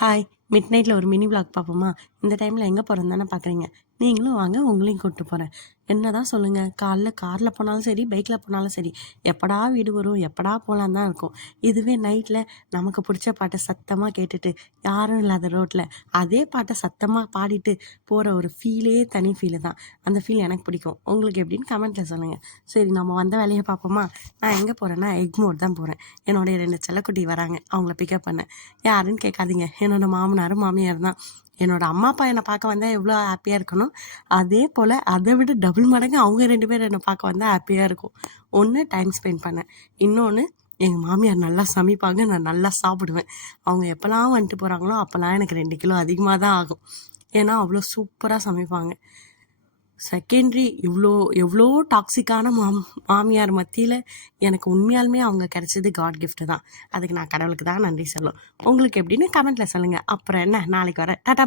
Hi, mid நைட்டில் ஒரு mini vlog பார்ப்போமா? இந்த டைமில் எங்கே போகிறோன்னு தானே பார்க்குறீங்க. நீங்களும் வாங்க, உங்களையும் கூப்பிட்டு போகிறேன். என்ன தான் சொல்லுங்கள், காலைல காரில் போனாலும் சரி, பைக்கில் போனாலும் சரி, எப்படா வீடு வரும், எப்படா போகலான்னு தான் இருக்கும். இதுவே நைட்டில் நமக்கு பிடிச்ச பாட்டை சத்தமாக கேட்டுட்டு, யாரும் இல்லாத ரோட்டில் அதே பாட்டை சத்தமாக பாடிட்டு போகிற ஒரு ஃபீலே தனி ஃபீலு தான். அந்த ஃபீல் எனக்கு பிடிக்கும். உங்களுக்கு எப்படின்னு கமெண்ட்டில் சொல்லுங்கள். சரி, நம்ம வந்த வேலையை பார்ப்போமா? நான் எங்கே போகிறேன்னா எக்மோர் தான் போகிறேன். என்னுடைய 2 செல்லக்குட்டி வராங்க, அவங்கள பிக்கப் பண்ணேன். யாருன்னு கேட்காதீங்க, என்னோடய மாமனாரும் மாமியார் தான். என்னோடய அம்மா அப்பா என்னை பார்க்க வந்தால் எவ்வளோ ஹாப்பியாக இருக்கணும், அதே போல் அதை விட டபுள் மடங்கு அவங்க 2 பேரும் என்னை பார்க்க வந்தால் ஹாப்பியாக இருக்கும். ஒன்று டைம் ஸ்பெண்ட் பண்ணேன், இன்னொன்று எங்கள் மாமியார் நல்லா சமைப்பாங்க, நான் நல்லா சாப்பிடுவேன். அவங்க எப்போல்லாம் வந்துட்டு போகிறாங்களோ அப்போல்லாம் எனக்கு 2 கிலோ அதிகமாக தான் ஆகும். ஏன்னா அவ்வளோ சூப்பராக சமைப்பாங்க. செகண்ட்ரி எவ்வளோ டாக்ஸிக்கான மாமியார் மத்தியில் எனக்கு உண்மையாலுமே அவங்க கிடைச்சது காட் கிஃப்ட்டு தான். அதுக்கு நான் கடவுளுக்கு தான் நன்றி சொல்லும். உங்களுக்கு எப்படின்னு கமெண்ட்டில் சொல்லுங்கள். அப்புறம் என்ன, நாளைக்கு வரேன். டாட்டா.